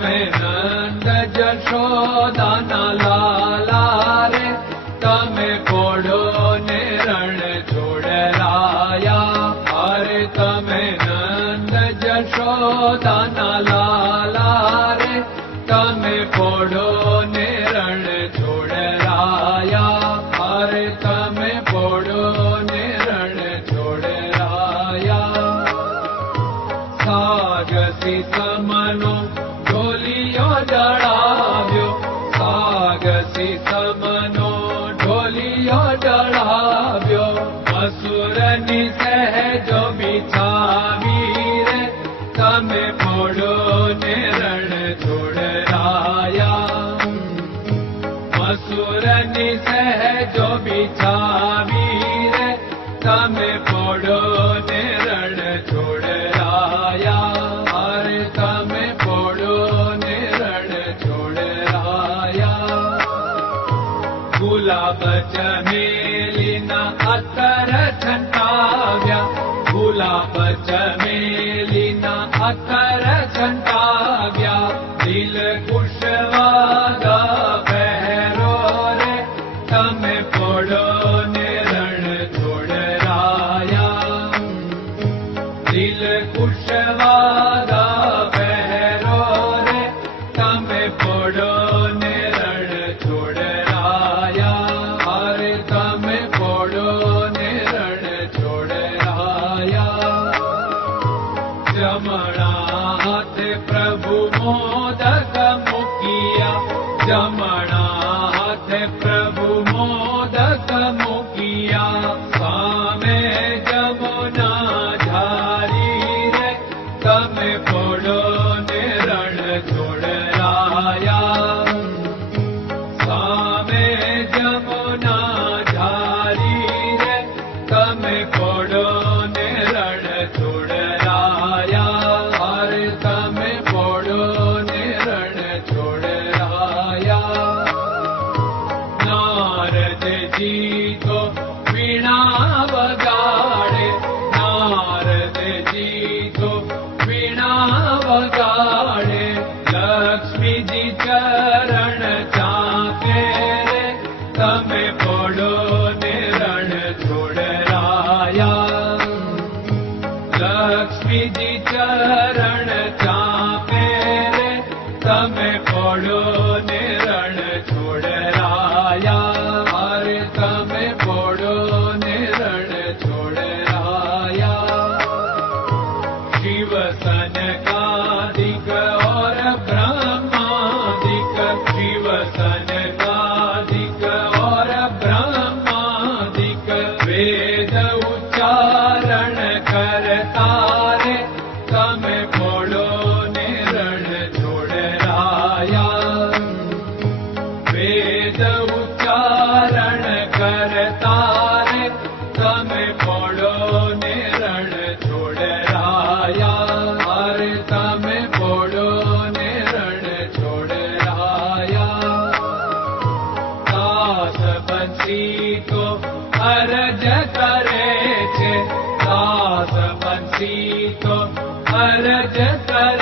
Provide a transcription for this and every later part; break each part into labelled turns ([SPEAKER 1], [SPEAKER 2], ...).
[SPEAKER 1] मे नन्द यशो दाना ला तमे पढो नेर अरे तमे नन्द जशो दाना ला तमे पोढो नेरणो સાગસી સમનો ઢોલિયો ડળાવ્યો અસુરની સહેજો બિછાવી રે તમે ફોડો ને રણ છોડરાયા અસુરની સહેજો બિછાવી રે તમે ફોડો ને मेलिना अतर च भूला बच मुखिया जनाथ प्रभु मोदक मुखियामे जमुना તમે પડો ને રણ છોડરાયા મારે તમે પડો ને રણ છોડરાયા શિવ સનકાદિક ઓર બ્રહ્માદિક શિવ સન उच्चारण करता तमे पडो निोडराया तमे पडो निर छोडरायास बचीतो हर जा बचीतो हर ज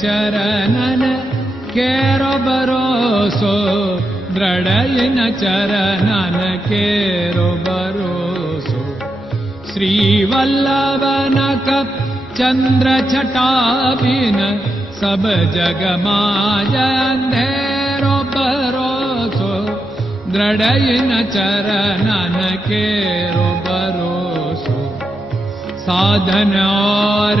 [SPEAKER 1] चरणन केरो भरोसो द्रडयन चरणन केरो भरोसो श्रीवल्लभनक चन्द्र छटाभिन सब अन्धेरो भरोसो द्रडयन चरणन केरो भरोसो साधन और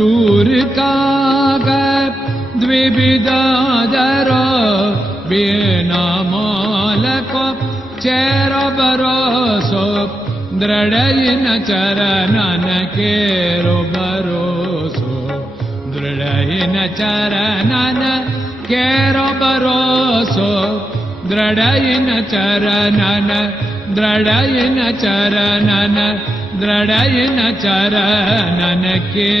[SPEAKER 1] ूरिका द्विविदादर वेनामालक चेरबरसो दृढयिन चरणन चरन केरो भरोसो दृढयन चरनन केरो भरोसो दृढयन चरनन दृढयन चरन दृढयिन चरणन के